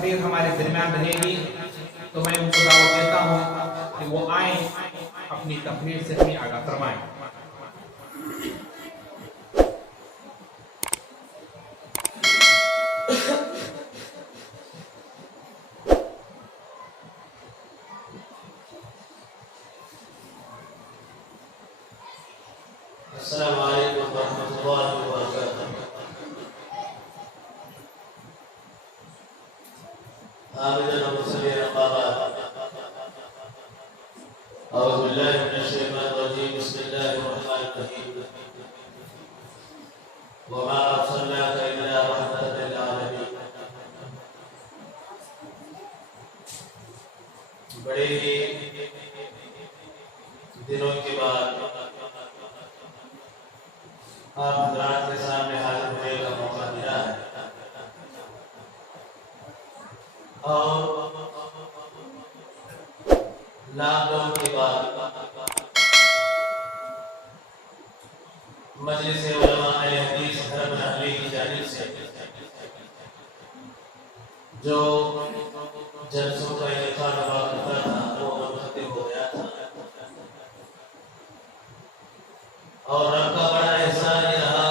تقریر ہمارے درمیان رہے گی تو میں ان کو دعوت دیتا ہوں کہ وہ آئیں اپنی تقریر سے ہمیں آگاہ فرمائیں۔ السلام علیکم ورحمۃ اللہ وبرکاتہ۔ حامداً ومصليا بعد، أعوذ بالله من الشيطان الرجيم، بسم الله الرحمن الرحيم، وما أرسلناك إلا رحمة للعالمين۔ بڑے ہی دنوں کے بعد آپ حضرات کے سامنے حاضر ہونے کا موقع ملا ہے، اور لاک ڈاؤن کے بعد مجلس علماء اہل حدیث حرم نحلی کی جانب سے جو جلسوں کا انعقاد ہوا کرتا تھا وہ منقطع ہو گیا تھا، اور رب کا بڑا احسان یہ رہا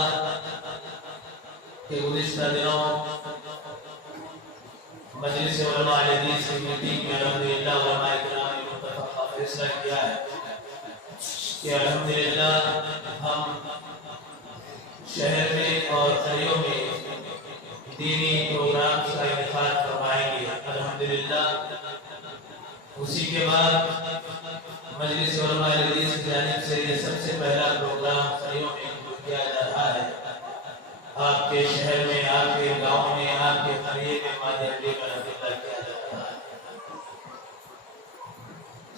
کہ گزشتہ دنوں مجلس علماء اہل حدیث کی میٹنگ میں الحمدللہ علماء کرام نے متفقہ فیصلہ کیا ہے کہ الحمدللہ ہم شہر میں اور قریوں میں دینی پروگرام کا انعقاد فرمائیں گے الحمدللہ۔ اسی کے بعد مجلس علماء اہل حدیث کی جانب سے یہ سب سے پہلا پروگرام قریوں میں کیا جا رہا ہے، آپ کے شہر میں، آپ کے گاؤں میں، آپ کے قریے میں مادری کا نتیجہ کیا جا رہا ہے۔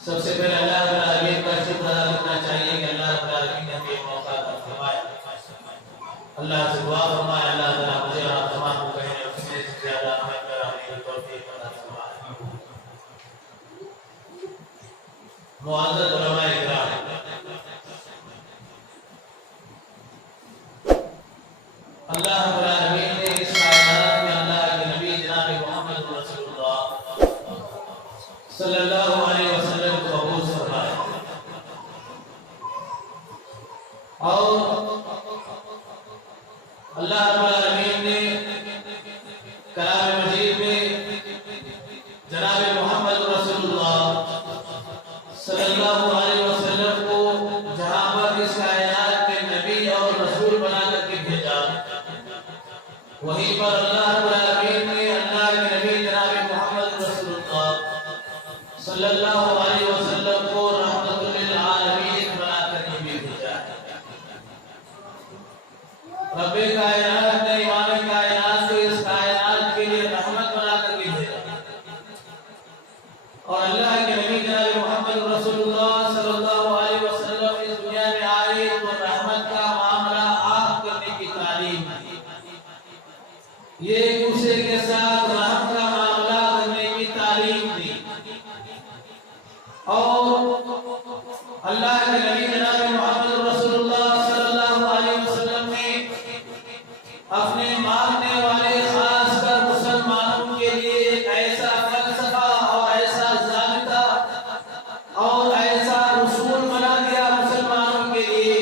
سب سے پہلے اللہ رب العالمین کا شکر ادا کرنا چاہیے کہ اللہ رب العالمین نے ہمیں موقع عطا فرمایا۔ اللہ سے دعا فرمائے اللہ تعالیٰ مجھے اور آپ تمام کو کہنے اور سننے سے زیادہ عمل پر آنے کی توفیق عطا فرمائے۔ معزز علماء کرام، اللہ رب العالمین نے اس کائنات میں اللہ کے نبی جناب محمد رسول اللہ صلی اللہ علیہ وسلم کو مبعوث فرمایا، اور اللہ رب العالمین نے کلام مجید میں جناب محمد رسول اللہ صلی اللہ علیہ وسلم کو جہاں پر اس کائنات میں نبی اور رسول بنا کر کے بھیجا، وہیں پر اللہ رب العالمین نے اللہ کے نبی جناب محمد رسول اللہ صلی اللہ علیہ وسلم کو رحمت للعالمین بنا کر کے بھی بھیجا ہے۔ رب کائنات نے امام کائنات کو اس کائنات کے لیے رحمت بنا کر کے بھیجا، اور اللہ کے نبی جناب محمد رسول اللہ صلی اللہ علیہ وسلم اس دنیا میں آئے تو رحمت کا معاملہ عام کرنے کی تعلیم دی، یہ ایک دوسرے کے ساتھ رحمت کا معاملہ کرنے کی تعلیم دی، اور اللہ کے نبی جناب محمد رسول اللہ صلی اللہ علیہ وسلم نے اپنے ماننے والے خاص کر مسلمانوں کے لیے ایک ایسا فلسفہ اور ایسا ضابطہ اور ایسا اصول بنا دیا مسلمانوں کے لیے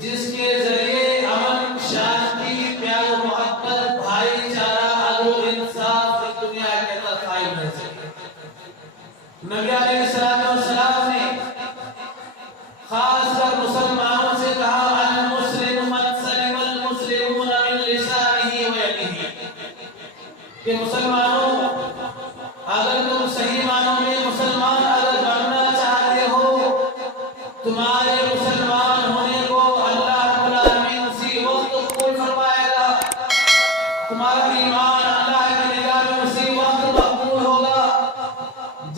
جس کے ذریعے امن، شانتی، پیار و محبت، بھائی چارہ، عدل و انصاف اس دنیا کے اندر قائم رہ سکے۔ نبی علیہ السلام نے خاص کر مسلمانوں سے کہا المسلم من سلم المسلمون من لسانه ويده، کہ مسلمانوں اگر تم صحیح معنوں میں مسلمان اگر بننا چاہتے ہو، تمہارے مسلمان ہونے کو اللہ رب العالمین اسی وقت قبول فرمائے گا، تمہارا ایمان اللہ کی نگاہ میں اسی وقت مقبول ہوگا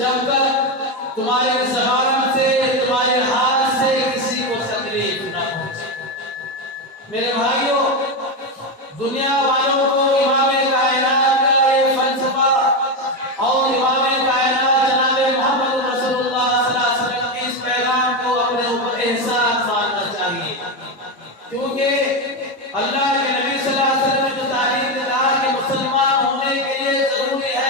جب تک تمہارے زبان سے، تمہارے ہاتھ سے کسی کو تکلیف نہ پہنچے۔ میرے بھائیوں، دنیا والوں کو امام کائنات کا یہ فلسفہ اور امام کائنات جناب محمد رسول اللہ صلی اللہ علیہ وسلم کے اس پیغام کو اپنے اوپر احسان ماننا چاہیے، کیونکہ اللہ کے نبی صلی اللہ علیہ وسلم نے جو تعلیم دیا کہ مسلمان ہونے کے لیے ضروری ہے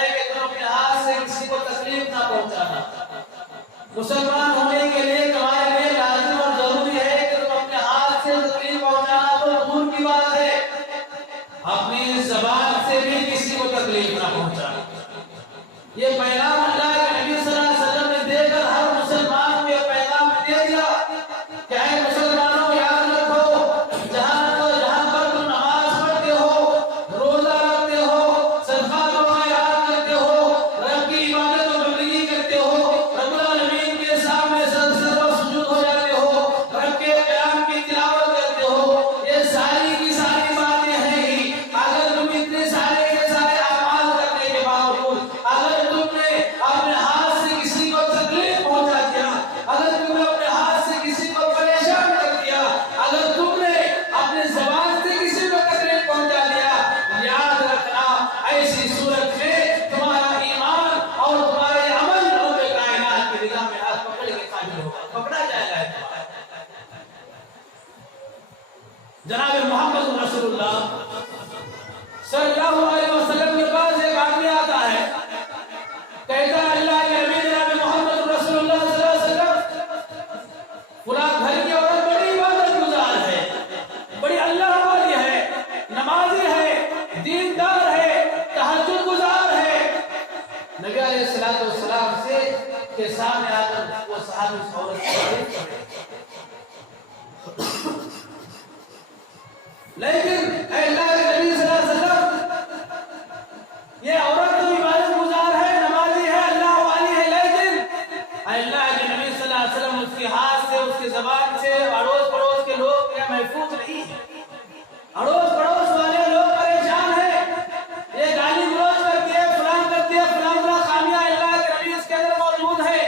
مسلمان ہونے کے لیے تمہارے لیے لازم اور ضروری ہے کہ تم اپنے ہاتھ سے تکلیف پہنچانا تو دور کی بات ہے، اپنی زبان سے بھی کسی کو تکلیف نہ پہنچانا۔ یہ پیغام اللہ کے نبی صلی اللہ علیہ وسلم نے دے کر ہر مسلمان کو یہ پیغام دے دیا کہ اے مسلمانوں یاد رکھو، جہاں پر تم نماز پڑھتے ہو، روزہ رکھتے ہو، صدقات و خیرات کرتے ہو، رب کی عبادت و بندگی کرتے ہو، رب العالمین کے سامنے سر و سجود ہو جاتے ہو، رب کے کلام کی تلاوت کرتے ہو، یہ ساری کی ساری باتیں ہیں ہی۔ اگر تم اتنے سارے کے سارے اعمال کرنے کے باوجود اگر تم نے اپنے ہاتھ سے کسی کو تکلیف پہنچا دیا، اگر تم نے اپنے ہاتھ سے کسی کو پریشان کر دیا، اگر تم نے اپنے زبان سے کسی کو تکلیف پہنچا دیا، یاد رکھنا ایسی صورت میں تمہارا ایمان اور تمہارے عمل رب کائنات کی نگاہ میں ہاتھ پکڑ کے قابل ہوگا، پکڑا جائے گا۔ جناب محمد رسول اللہ صلی اللہ علیہ وسلم کے پاس ایک آدمی آتا ہے، کہتا ہے اللہ کے نبی جناب محمد رسول اللہ صلی اللہ علیہ وسلم، فلاں گھر کی عورت بڑی عبادت گزار ہے، بڑی اللہ والی ہے، نمازی ہے، دیندار ہے، تہجد گزار ہے۔ نبی علیہ السلام سے کے سامنے آ کر وہ صحابی اس عورت کو دیکھ پڑے، لیکن اے اللہ کے نبی صلی اللہ علیہ وسلم، یہ عورت تو عبادت گزار ہے، نمازی ہے، اللہ والی ہے، لیکن اے اللہ کے نبی صلی اللہ علیہ وسلم اس کے ہاتھ سے، اس کی زبان سے اڑوس پڑوس کے لوگ یہ محفوظ نہیں ہیں، اڑوس پڑوس والے لوگ پریشان ہیں، یہ گالی گلوچ کرتے ہیں، فلان کرتے ہیں، فلان فلان خامیاں اللہ کے نبی اس کے اندر موجود ہے۔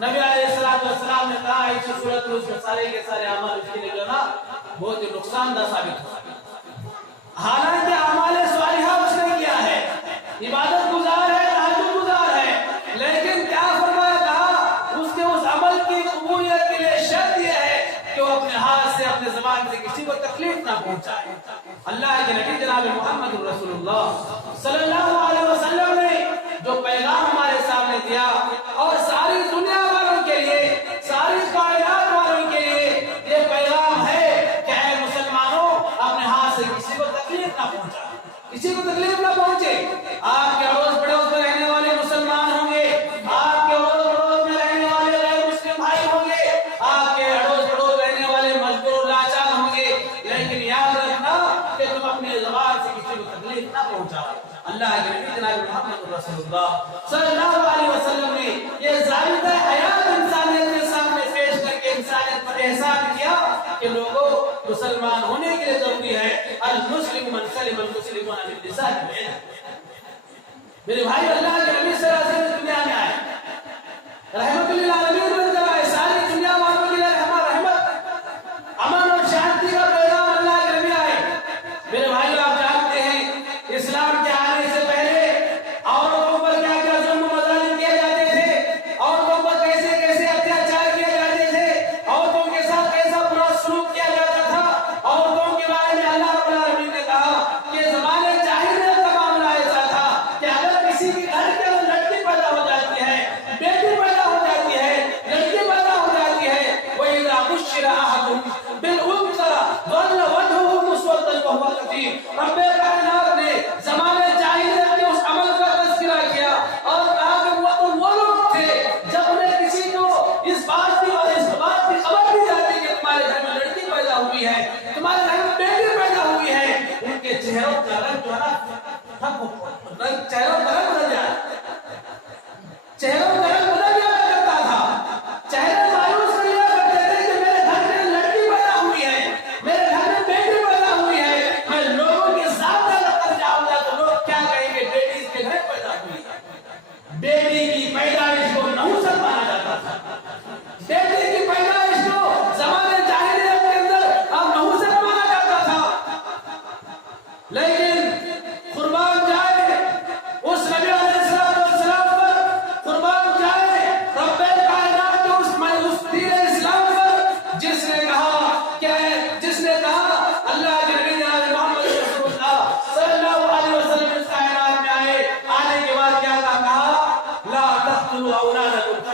نبی علیہ السلام نے کہا اس صورت میں اس کے سارے اعمال اس کے لیے جو نا بہت ہی نقصان دہ ثابت ہو، حالانکہ اعمال صالحہ اس نے کیا ہے، عبادت گزار ہے، تہجد گزار ہے، لیکن کیا فرمایا، کہا اس کے اس عمل کی قبولیت کے لیے شرط یہ ہے کہ وہ اپنے ہاتھ سے اپنے زبان سے کسی کو تکلیف نہ پہنچائے۔ اللہ کے نبی جناب محمد رسول اللہ صلی اللہ علیہ وسلم نے جو پیغام ہمارے سامنے دیا اور ساری دنیا والوں کے لیے، ساری کائنات والوں کے لیے یہ پیغام ہے کہ اے مسلمانوں اپنے ہاتھ سے کسی کو تکلیف نہ پہنچا، کسی کو تکلیف نہ پہنچے۔ آپ کے اڑوس پڑوس میں رہنے والے مسلمان ہوں گے، آپ کے اڑوس پڑوس میں رہنے والے غیر مسلم بھائی ہوں گے، آپ کے اڑوس پڑوس رہنے والے مجبور لاچار ہوں گے، لیکن یاد رکھنا کہ تم اپنے زبان سے کسی کو تکلیف نہ پہنچاؤ۔ اللہ کے نبی جناب محمد رسول اللہ صلی اللہ علیہ وسلم نے یہ ضابطۂ حیات انسانیت کے سامنے پیش کر کے انسانیت پر احسان کیا کہ لوگوں مسلمان ہونے کے لیے ضروری ہے المسلم من سلم المسلمون من لسانه ويده۔ میرے بھائی، اللہ کے نبی صلی اللہ علیہ وسلم دنیا میں آئے، رحمت للعالمین بن کر آئے، ساری دنیا والوں کے لیے رحمت، امن اور شانتی کا پیغام اللہ کے نبی آئے۔ میرے بھائی، آپ جانتے ہیں اسلام کے آنے سے پہلے عورتوں پر کیا کیا ظلم و مظالم کیے جاتے تھے، عورتوں پر کیسے کیسے اتیاچار کیے جاتے تھے، عورتوں کے ساتھ کیسا برا سلوک کیا جاتا تھا۔ عورتوں کے بارے میں اللہ رب العالمین نے کہا کہ زمانے جاہلیت کا معاملہ ایسا تھا کہ اگر کسی کی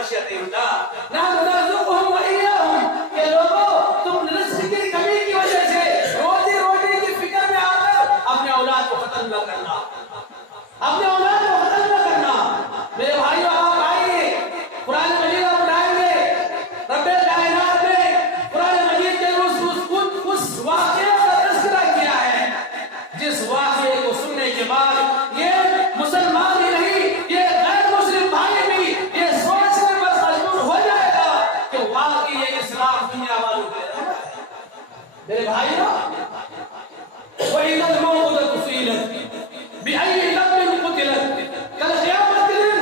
خشیت اللہ نحن نرزقهم وإياهم کہ لوگوں تم رزق کی کمی کی وجہ سے روزی کی فکر میں آ کر اپنے اولاد کو ختم نہ کرنا، اپنے اولاد کو ختم نہ کرنا۔ میرے بھائیو آپ آئیے قرآن مجید آپ اٹھائیں گے، رب کائنات نے قرآن مجید کے اس واقعے کا تذکرہ کیا ہے جس واقعے کو سننے کے بعد یہ مسلمان ہی نہیں یہ غیر مسلم بھائی بھی یہ سوچنے پر مجبور ہو جائے گا کہ واقعی یہ اسلام دنیا والوں کے رحمت ہے۔ میرے بھائیو وَإِذَا الْمَوْءُودَةُ سُئِلَتْ بِأَيِّ ذَنبٍ قُتِلَتْ کل قیامت کے دن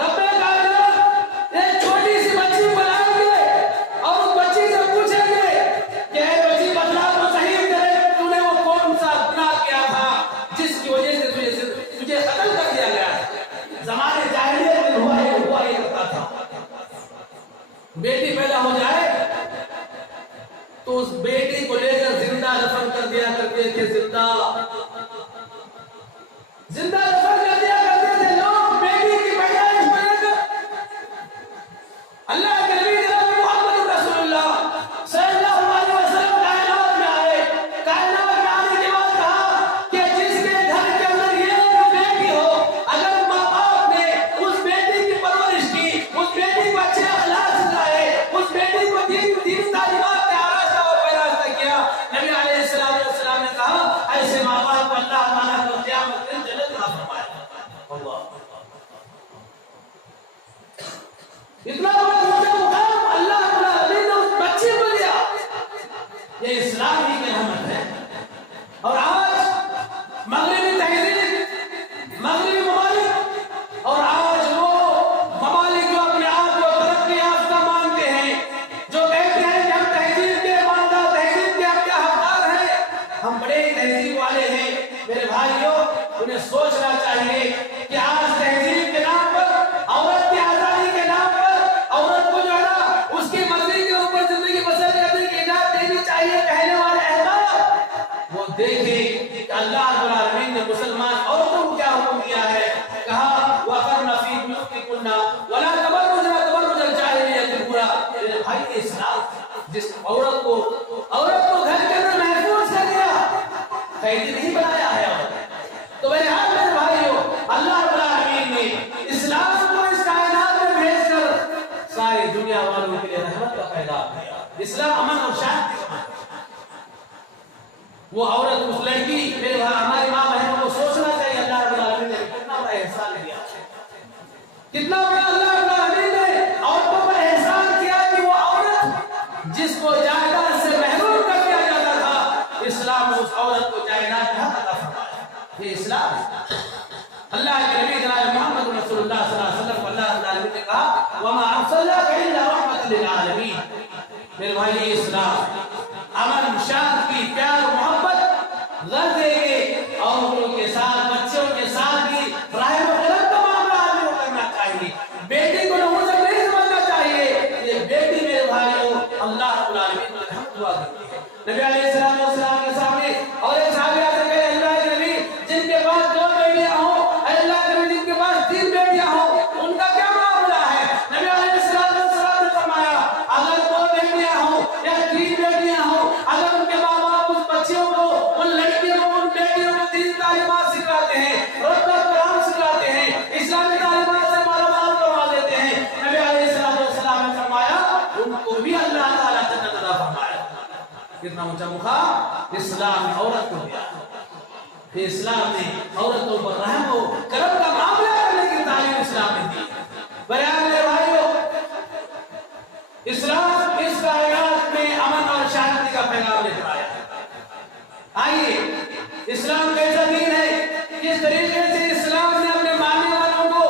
رب کائنات ایک چھوٹی سی بچی بلائیں گے اور اس بچی سے پوچھیں گے کہ اے بچی بدلا تو صحیح دے تو نے وہ کون سا گناہ کیا تھا جس کی وجہ سے تجھے قتل کر دیا گیا ہے۔ زمانے جاہلیت میں ہوا یہ کرتا تھا، بیٹی پیدا ہو جائے تو اس بیٹی کو لے کر زندہ دفن کر دیا کرتے تھے، زندہ دفن کر دیا کرتے تھے لوگ بیٹی کی پیدائش کو لے کر۔ اللہ کے نبی جناب محمد رسول اللہ صلی اللہ علیہ وسلم کائنات میں آئے، کائنات میں آنے کے بعد کہا کہ جس کے گھر کے اندر یہ بیٹی ہو اگر ماں باپ نے اس بیٹی کی پرورش کی، اس بیٹی کو اچھے اخلاق سکھائے، اس بیٹی کو دین تعلیمات کے آراستہ اور پیراستہ کیا، نبی علیہ السلام نے کہا ایسے ماں باپ کو اللہ تعالیٰ کو قیامت کے دن جنت عطا فرمائے۔ اللہ اتنا بڑا اونچا مقام اللہ رب العالمین نے اس بچے کو دیا، یہ اسلام ہی کی رحمت ہے۔ اور آج مغربی تہذیب، مغربی ممالک اور آج وہ ممالک جو اپنے آپ کو ترقی یافتہ مانتے ہیں، جو کہتے ہیں کہ ہم تہذیب کے ماندہ، تہذیب کے ہم کیا حقدار ہیں، ہم بڑے تہذیب والے ہیں۔ میرے بھائیوں انہیں سوچنا چاہیے کہ آج تہذیب کے نام پر، عورت کی آزادی کے نام پر عورت کو جو ہے نا اس کی مرضی کے اوپر زندگی بسر کرنے کی اجازت دینی چاہیے کہنے والے احباب وہ دیکھیں کہ اللہ رب العالمین نے مسلمان عورتوں کو کیا حکم دیا ہے۔ کہا وَقَرْنَ فِي بُيُوتِكُنَّ وَلَا تَبَرُّجْنَ تَبَرُّجَ الْجَاهِلِيَّةِ الْأُولَىٰ۔ میرے بھائی اسلام جس عورت کو گھر کے اندر محفوظ کر دیا، قیدی نہیں بنایا ہے تو میرے بھائیو اللہ رب العالمین نے اسلام کو اس کائنات میں بھیج کر ساری دنیا والوں کے لیے رحمت کا پیغام دیا۔ اسلام امن اور شانتی کا ہے۔ وہ عورت اس لڑکی میرے ہماری ماں بہنوں کو سوچنا چاہیے اللہ رب العالمین نے کتنا بڑا احسان کیا، کتنا بڑا اللہ رب العالمین نے عورتوں پر احسان کیا کہ وہ عورت جس کو جائیداد سے محروم کر دیا جاتا تھا اسلام نے اس عورت کو جائیداد کا حق عطا فرمایا۔ یہ اسلام ہے۔ اللہ کے نبی جناب محمد رسول اللہ صلی اللہ علیہ وسلم کو اللہ رب العالمین نے کہا وَمَا أَرْسَلْنَاكَ إِلَّا رَحْمَةً لِلْعَالَمِينَ۔ میرے بھائی یہ اسلام امن، شانتی، پیار، محبت، غرضے کے عورتوں کے ساتھ، بچوں کے ساتھ بھی رحم و کرم کا معاملہ آدمی کو کرنا چاہیے۔ بیٹی کو نموذج نہیں سمجھنا چاہیے۔ یہ بیٹی میرے بھائیوں اللہ رب العالمین نے رحمت دعا کرتی ہے۔ نبی علیہ السلام کے سامنے اور ایک صحابی آتے کہے اللہ کے نبی جن کے پاس 2 بیٹیاں ہوں، اللہ کے نبی جن کے پاس 3 بیٹیاں ہوں ان کا کیا معاملہ ہے؟ نبی علیہ السلام نے فرمایا اگر 2 بیٹیاں ہوں یا 3 بیٹیاں ہوں، اگر ان کے ماں باپ اس بچیوں کو، ان لڑکیوں کو، ان بیٹیوں کو دین تعلیمات سکھاتے ہیں، رب کا قرآن سکھاتے ہیں، اسلامی تعلیمات سے مالا مال کروا دیتے ہیں، نبی علیہ السلام نے فرمایا ان کو بھی اللہ تعالیٰ جنت عطا فرمائے۔ کتنا اونچا مقام اسلام نے عورت کو دیا۔ اسلام نے عورتوں پر رحم و کرم کا معاملہ کرنے کی تعلیم اسلام نے دی۔ میرے بھائیو اسلام اس کائنات میں امن اور شانتی کا پیغام لے کر آیا۔ آئیے اسلام کیسا دین ہے، کس طریقے سے اسلام نے اپنے ماننے والوں کو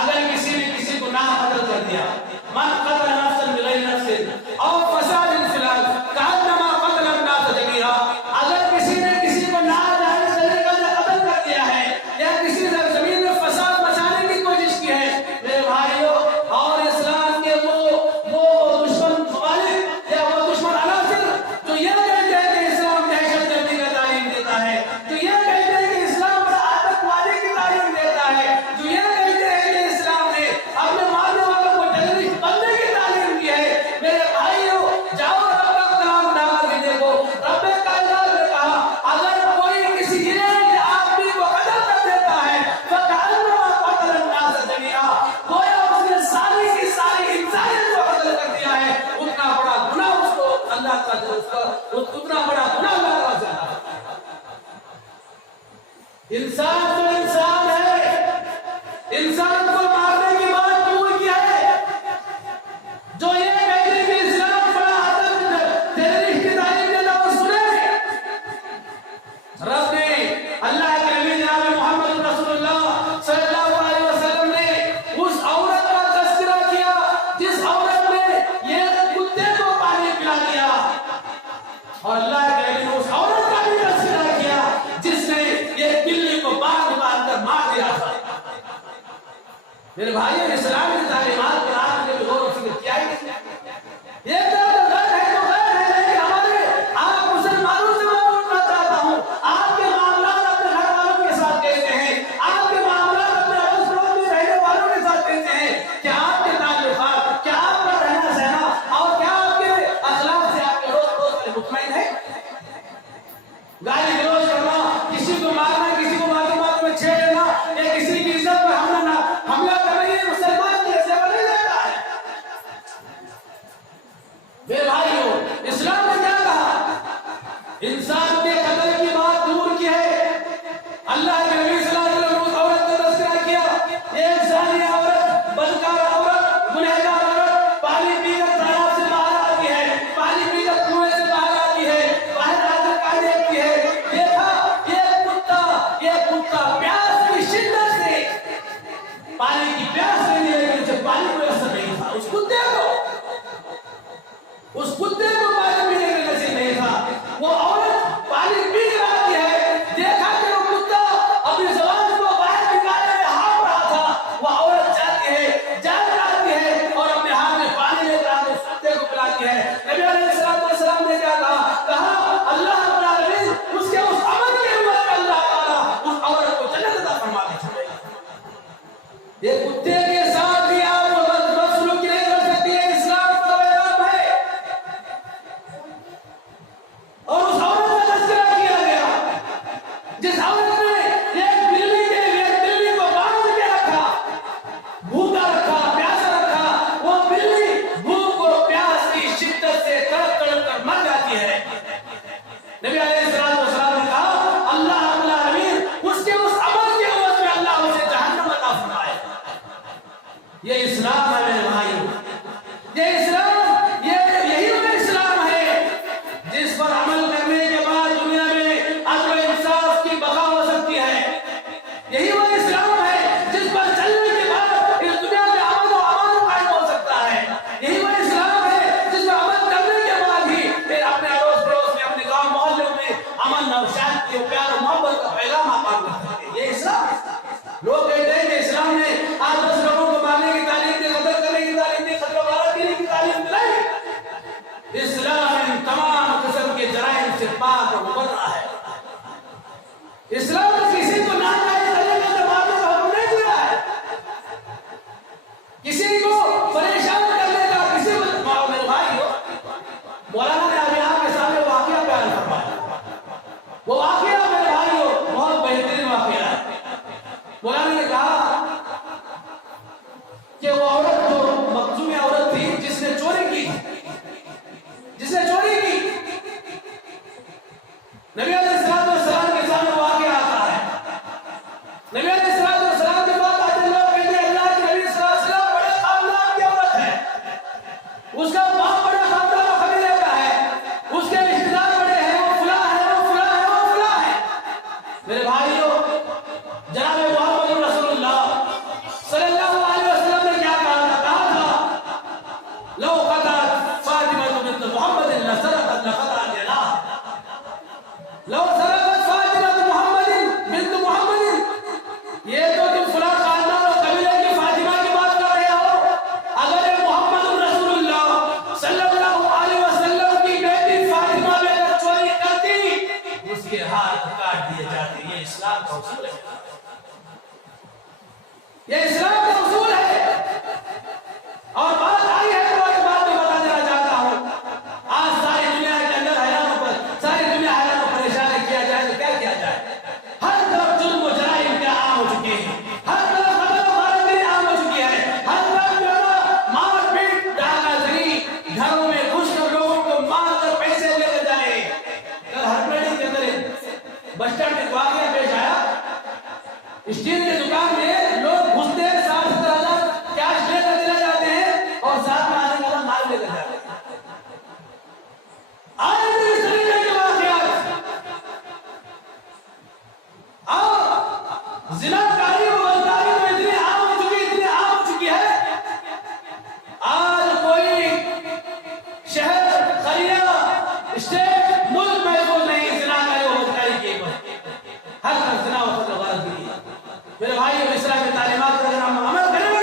اگر کسی نے کسی کو ناقتل کر دیا، من قتل نفسا بغیر نفس او فساد فی الارض کانما قتل الناس جميعا، اگر کسی نے کسی کو ناجائز طریقے سے قتل کر دیا ہے یا میرے بھائیوں اسلام کی تعلیمات پر آپ نے غور و فکر کیا ہی نہیں. ایک طرف غیر ہے تو غیر ہے، لیکن ہمارے آپ مسلمانوں سے میں پوچھنا چاہتا ہوں، آپ کے معاملات اپنے گھر والوں کے ساتھ کیسے ہیں؟ آپ کے معاملات اپنے اڑوس پڑوس میں رہنے والوں کے ساتھ کیسے ہیں؟ کیا آپ کے تعلقات، کیا آپ کا رہنا سہنا اور کیا آپ کے اخلاق سے آپ کے اڑوس پڑوس والے مطمئن ہیں؟ گالی گلوچ کرنا، کسی کو مارنا، کسی کو معلومات میں چھیڑ دینا، یا کسی کی عزت پر حملہ کرنا، یہ مسلمان کی حیثیت نہیں دیتا ہے. میرے بھائیو اسلام نے کیا کہا؟ انسان کے قتل کی بات دور کی ہے. اللہ کے نبی صلی اللہ علیہ وسلم نے اس عورت کا تذکرہ کیا، ایک زانی عورت، بدکار عورت، گنہگار عورت پانی پی کر تالاب سے باہر آتی ہے، پانی پی کر کنویں سے باہر آتی ہے، باہر آ کر کہا دیکھتی ہے، دیکھا یہ کتا پیاس کی شدت سے پانی کی پیاس لینے لگے، اسے پانی کوئی اثر نہیں تھا. اس کتے کو پانی پینے کا نصیب نہیں تھا. وہ عورت پانی پی کر آتی ہے، دیکھا کہ وہ کتا اپنی زبان کو باہر نکالنے میں ہانپ رہا تھا. وہ عورت جاتی ہے اور اپنے ہاتھ میں پانی لے کر آتے اس کتے کو پلاتی ہے. نبی علیہ السلام نے کیا کہا؟ اللہ رب العالمین اس کے اس عمل کے عوض میں اللہ تعالیٰ اس عورت کو جنت عطا فرما کے چھوڑے گا. یہ کتے کے ساتھ بھی آپ بدسلوکی نہیں کر سکتی ہے، اسلام کا پیغام ہے. اور اس عورت کا تذکرہ کیا گیا جس عورت نے ایک بلی کو باندھ کے رکھا، بھوکا رکھا، پیاسا رکھا. وہ بلی بھوک اور پیاس کی شدت سے تڑپ تڑپ کر مر جاتی ہے. نبی علیہ السلام نے کہا اللہ رب العالمین اس کے اس عمل کے عوض میں اللہ اسے جہنم عطا فرمائے. یہ اسلام ہے میرے بھائیو، یہ اسلام، یہی وہ اسلام ہے جس پر عمل کرنے کے بعد دنیا میں عدل و انصاف کی بقا ہو سکتی ہے. یہی وہ اسلام ہے جس پر چلنے کے بعد اس دنیا میں امن و امان قائم ہو سکتا ہے. یہی وہ اسلام ہے جس پر عمل کرنے کے بعد ہی پھر اپنے اڑوس پڑوس میں، اپنے گاؤں محلوں میں امن اور شانتی اور پیار و محبت کا پیغام آپ کر سکتے ہیں. یہ اسلام ہے. لوگ کہتے ہیں کہ اسلام نے آج 10 لوگوں کو مارنے کی تعلیم دی، قتل کرنے کی تعلیم دی، قتل و غارت کرنے کی تعلیم دلائی. اسلام ان تمام قسم کے جرائم سے پاک اور مبرہ ہے. اسلام نے کسی کو ناجائز طریقے سے مارنے کا حکم نہیں دیا ہے. کسی کو پریشان کرنے کا، کسی کو، میرے بھائیو مولانا نے ابھی آپ کے سامنے واقعہ بیان فرمایا. وہ واقعہ میرے بھائیو بہت بہترین واقعہ ہے. مولانا نے کہا کہ وہ عورت جو مخزومی عورت تھی جس نے چوری کی، نبی علیہ السلام کے سامنے واقعہ آتا ہے. نبی علیہ السلام کے بعد آتے لوگ کہتے ہیں اللہ کے نبی صلی اللہ علیہ وسلم بڑے خاندان کی عورت ہے، اس کا باپ بڑا خاندان و قبیلے کا ہے، اس کے رشتے دار بڑے ہیں، وہ فلاں ہے، وہ فلاں ہے، وہ فلاں ہے. میرے بھائیو جناب محمد رسول اللہ صلی اللہ علیہ وسلم نے کیا کہا تھا؟ لو قطعت فاطمہ بنت محمد لسرقت لقطعت يدها. لو سرقت فاطمہ محمد بنت محمد، یہ تو تم فلاں خاندان اور قبیلے کی فاطمہ کی بات کر رہے ہو. اگر محمد رسول اللہ صلی اللہ علیہ وسلم کی بیٹی فاطمہ بھی اگر چوری کرتی اس کے ہاتھ کاٹ دیے جاتے. یہ اسلام کا اصول ہے، یہ اسلام کا اصول ہے. اور بات آئی ہے تو ایک بات میں بتا دینا چاہتا ہوں. آج ساری دنیا کے اندر ساری دنیا حیران و پریشان ہے، کیا جائے تو کیا کیا جائے. ہر طرف جرم و جرائم کیا عام ہو چکے ہیں، ہر طرف قتل و غارت عام ہو چکی ہے، ہر طرف مار پیٹ ڈالا زنی، گھروں میں گھس کر لوگوں کو مار کر پیسے لے کر جائے. کل ہرپیڑی کے اندر بس اسٹینڈ میں واقعہ پیش آیا. اسٹیل کی دکان میں لوگ گھستے ہیں، 60,000 کیش لے کر چلے جاتے ہیں اور ساتھ میں آنے والا مال لے کر جاتے ہیں. آئے اس طریقے کے واقعات، زناکاری و بدکاری تو اتنی عام ہو چکی ہے. آج کوئی شہر، قریہ، اسٹیٹ، ملک محفوظ نہیں زناکاری و بدکاری کی عبادت. ہر طرف زنا و قتل و غارت گری. میرے بھائی اسلام کی تعلیمات پر اگر ہم عمل کریں گے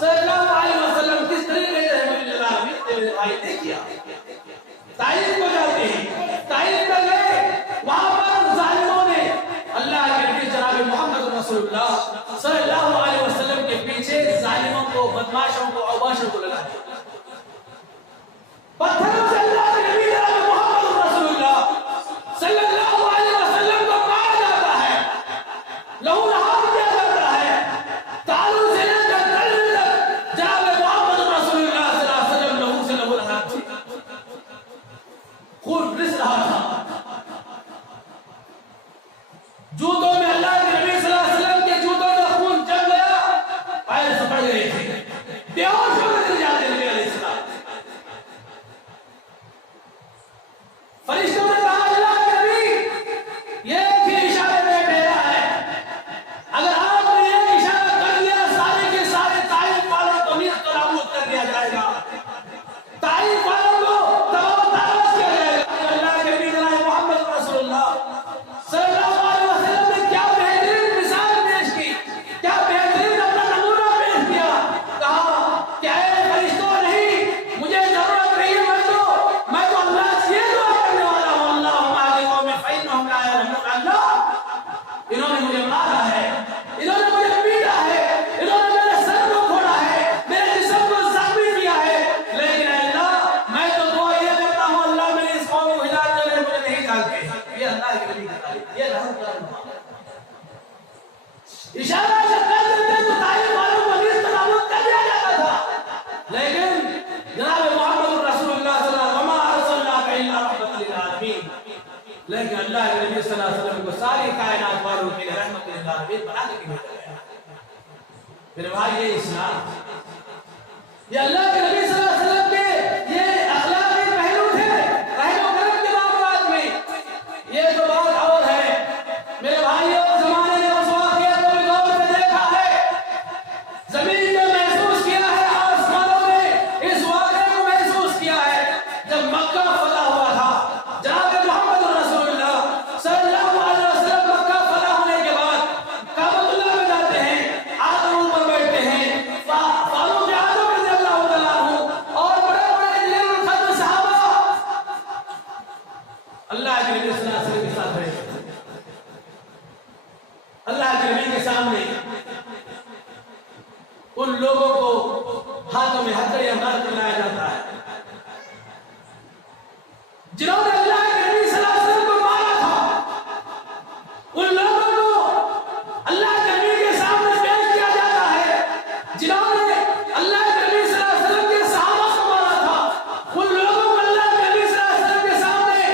صلی اللہ علیہ وسلم کس طریقے سے رحمت للعالمین نے میرے بھائی نے کیا. طائف کو جاتے ہیں, طائف میں گئے, وہاں پر ظالموں نے اللہ کے نبی جناب محمد رسول اللہ صلی اللہ علیہ وسلم کے پیچھے ظالموں کو, بدماشوں کو, اوباشوں کو لگا دیا. پتھروں سے اللہ کے نبی جناب محمد رسول اللہ صلی اللہ علیہ وسلم کو مارا جاتا ہے, لہو لہاب کیا جاتا ہے. تالو سے لے کر تلوے تک جناب محمد رسول اللہ صلی اللہ علیہ وسلم لہو سے لہو لہاب تھی, خون رس رہا تھا. جوتوں میں اللہ کے نبی صلی اللہ علیہ وسلم کے جوتوں کا خون جم گیا, پیر سپڑ گئے تھے, بے ہوش ہو کر جاتے نبی علیہ السلام. فرشتوں نے کہا اللہ کے نبی یہ ایک ہی اشارے میں بھیجا ہے, اگر آپ نے ایک اشارہ کر دیا سارے کے سارے طائف والوں کو نیز تو نابود کر دیا جائے گا, طائف والوں کو تباہ و تاراج کیا جائے گا. اللہ کے نبی جناب محمد رسول اللہ صلی اللہ علیہ وسلم نے کیا بہترین مثال پیش کی, کیا بہترین اپنا نمونہ پیش کیا. کہا کہ اے فرشتوں نہیں, مجھے ضرورت نہیں ہے, میں تو اللہ سے یہ دعا کرنے والا ہوں, اللہم اہدی قومی فإنہم لا یعلمون. اللہ انہوں نے مجھے مارا ہے, انہوں نے مجھے پیٹا ہے, انہوں نے میرے سر کو پھوڑا ہے, میرے جسم کو زخمی کیا ہے, لیکن اللہ میں تو دعا یہ کرتا ہوں اللہ میری اس قوم کو ہدایت دے, مجھے نہیں جانتے. یہ اللہ کے نبی کا تعلیم, یہ رحمت کا اشارہ جب کر دیتے تو طائف والوں کو نیز نابود کر دیا جاتا تھا, لیکن جناب محمد رسول اللہ صلی اللہ علیہ وسلم وما ارسلناک الا رحمۃ للعالمین, لیکن اللہ کے نبی صلی اللہ علیہ وسلم کو ساری کائنات والوں کے لیے رحمت للعالمین بنا کے بھیجا گیا. میرے بھائی یہ اسلام, یہ اللہ کے نبی صلی اللہ علیہ وسلم کے یہ اخلاقی پہلو تھے رحم و کرم کے معاملات میں. یہ تو بات اور ہے میرے بھائیوں, زمانے نے اس واقعے کو بھی غور سے دیکھا ہے, زمین نے محسوس کیا ہے, آسمانوں نے اس واقعے کو محسوس کیا ہے. جب مکہ فتح ہوا تھا, جناب محمد رسول اللہ صلی اللہ علیہ وسلم مکہ فتح ہونے کے بعد کعبۃ اللہ میں جاتے ہیں, آدم پر بیٹھتے ہیں, فاروق اعظم رضی اللہ تعالیٰ عنہ اور بڑے بڑے جلیل القدر صحابہ اللہ کے نبی صلی اللہ علیہ وسلم کے ساتھ بیٹھے, اللہ کے نبی کے سامنے ان لوگوں کو ہاتھوں میں ہتھیلیاں مار کر لایا جاتا ہے جنہوں نے اللہ کے نبی صلی اللہ علیہ وسلم کو مارا تھا. ان لوگوں کو اللہ کے نبی کے سامنے پیش کیا جاتا ہے جنہوں نے اللہ کے نبی صلی اللہ علیہ وسلم کے صحابہ کو مارا تھا. ان لوگوں کو اللہ کے نبی صلی اللہ علیہ وسلم کے سامنے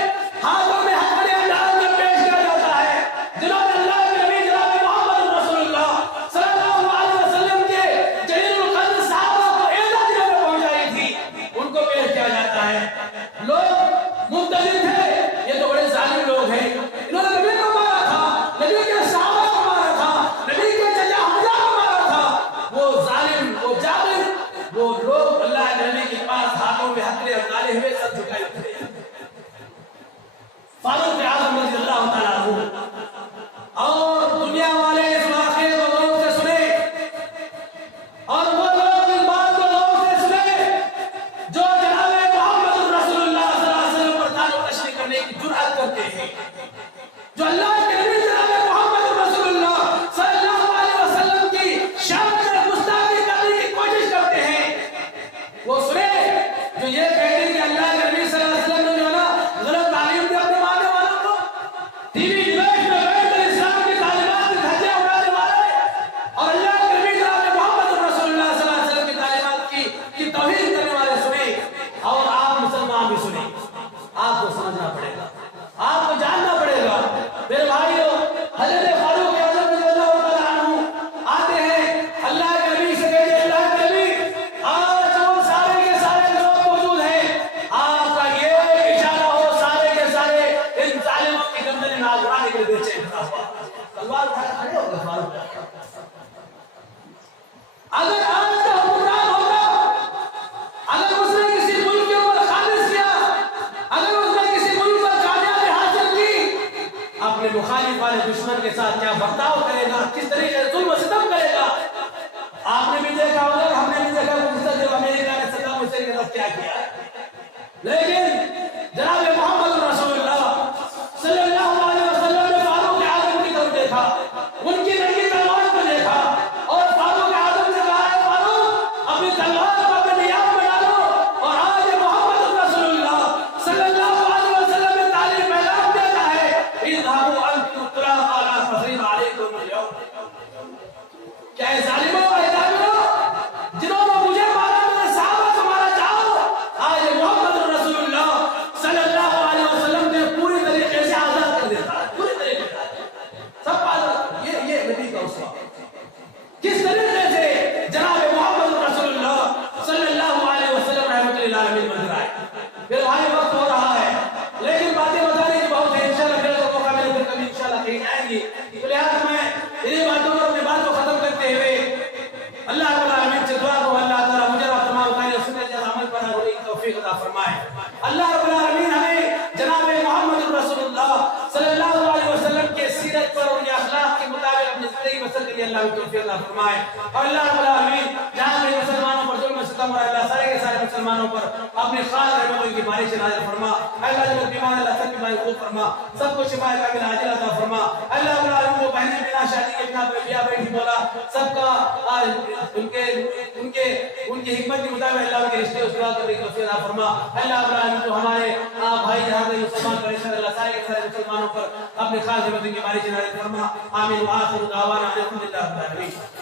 ہاتھوں میں ہتھیلیاں ڈال کر پیش کیا جاتا ہے جنہوں نے اللہ کے نبی جناب محمد رسول اللہ صلی اللہ علیہ وسلم کے جلیل القدر صحابہ کو ایزا دنوں میں پہنچائی تھی, ان کو پیش کیا جاتا ہے. لوگ منتظر تھے, یہ تو بڑے ظالم لوگ ہیں, انہوں نے نبی کو مارا تھا, نبی کے صحابہ کو مارا تھا, نبی کے چچا حمزہ کو مارا تھا. وہ ظالم, وہ جابر, وہ لوگ اللہ کے نبی کے پاس ہاتھوں میں ہتھیلیاں ڈالے ہوئے سر جھکائے ہوئے تھے. فاروق اعظم رضی اللہ تعالیٰ عنہ اور دنیا والے اس واقعے کو غور سے سنے, اور وہ لوگ اس بات کو غور سے سنے جو جناب محمد رسول اللہ صلی اللہ علیہ وسلم پر تعلق تشریح کرنے کی جرأت کرتے ہیں, جو اللہ کے نبی جناب محمد رسول اللہ صلی اللہ علیہ وسلم کی شان میں گستاخی کرنے کی کوشش کرتے ہیں. وہ سنے جو یہ کہتے ہیں کہ اللہ کے نبی صلی اللہ علیہ وسلم نے جو ہے نا غلط تعلیم دی اپنے ماننے والوں کو, ٹی وی ڈیوائس میں بیٹھ کر اسلام کی تعلیمات کی دھجیاں اڑانے والے, اور اللہ کے نبی جناب محمد رسول اللہ صلی اللہ علیہ وسلم کی تعلیمات کی توہین کرنے والے سنے. اور آپ مسلمان بھی سنے, آپ کو سمجھنا پڑے گا, آپ کو جاننا پڑے گا. میرے بھائیوں, حضرت فاروق اعظم رضی اللہ تعالیٰ عنہ آتے ہیں اللہ کے نبی سے کہتے ہیں اللہ کے نبی آج وہ سارے کے سارے لوگ موجود ہیں, آپ کا یہ اشارہ ہو سارے کے سارے ان ظالموں کی گردنیں ناز اڑانے کے لیے بے چین کھڑا ہوا. تلوار اٹھا کر کھڑے ہو گئے فاروق. اگر آج کا حکمران ہوگا, اگر اس نے کسی ملک کے اوپر خالص کیا, اگر اس نے کسی ملک پر کامیابی حاصل کی, اپنے مخالف والے دشمن کے ساتھ کیا برتاؤ کرے گا, کس طریقے سے ظلم و ستم کرے گا. آپ نے بھی دیکھا ہوگا کہ اے ظالموں اے جابروں جنہوں نے مجھے مارا میرے صحابہ کو مارا جاؤ. آج محمد رسول اللہ صلی اللہ علیہ وسلم نے پوری طریقے سے آزاد کر دیتا ہے, پوری طریقے سے سب آزاد. یہ نبی کا اسوہ کس طریقے سے جناب محمد رسول اللہ صلی اللہ علیہ وسلم رحمۃ اللہ علیہ منظر آئے. پھر بھائی وقت ہو رہا ہے لیکن باتیں بتانے کی بہت ہے, انشاءاللہ پھر تو موقع ملے پھر کبھی انشاءاللہ کہیں جائیں گے. تو لہٰذا میں انہیں باتوں پر اپنی بات کو ختم کرتے ہوئے اللہ رب العالمین سے دعا کو اللہ تعالیٰ مجھے اور تمام قائل سنت پر عمل کرنے کی توفیق عطا فرمائے. اللہ رب العالمین ہمیں جناب محمد رسول اللہ صلی اللہ علیہ وسلم کے سیرت پر اور اخلاق کے مطابق اپنی زندگی بسر کے لیے اللہ کی توفیق عطا فرمائے. اور اللہ رب العالمین جہاں بھی مسلمانوں پر ظلم ستم اور اللہ سارے کے سارے مسلمانوں پر اپنے خاص رحمت کی بارش نازل فرما. اللہ جو بیمار اللہ سب بیماری دور فرما, سب کو شفا کامل عاجل عطا فرما. اللہ رب العالمین کو بہنیں بنا شادی کے بنا بیا بیٹی بولا سب کا ان کے حکمت کے مطابق اللہ کے رشتے اسرا کرنے کی توفیق عطا فرما. اللہ رب العالمین کو ہمارے بھائی جہاں کے مسلمان پریشان اللہ سارے کے سارے مسلمانوں پر اپنے خاص رحمت کی بارش نازل فرما. آمین. وآخر دعوانا الحمد للہ رب العالمین.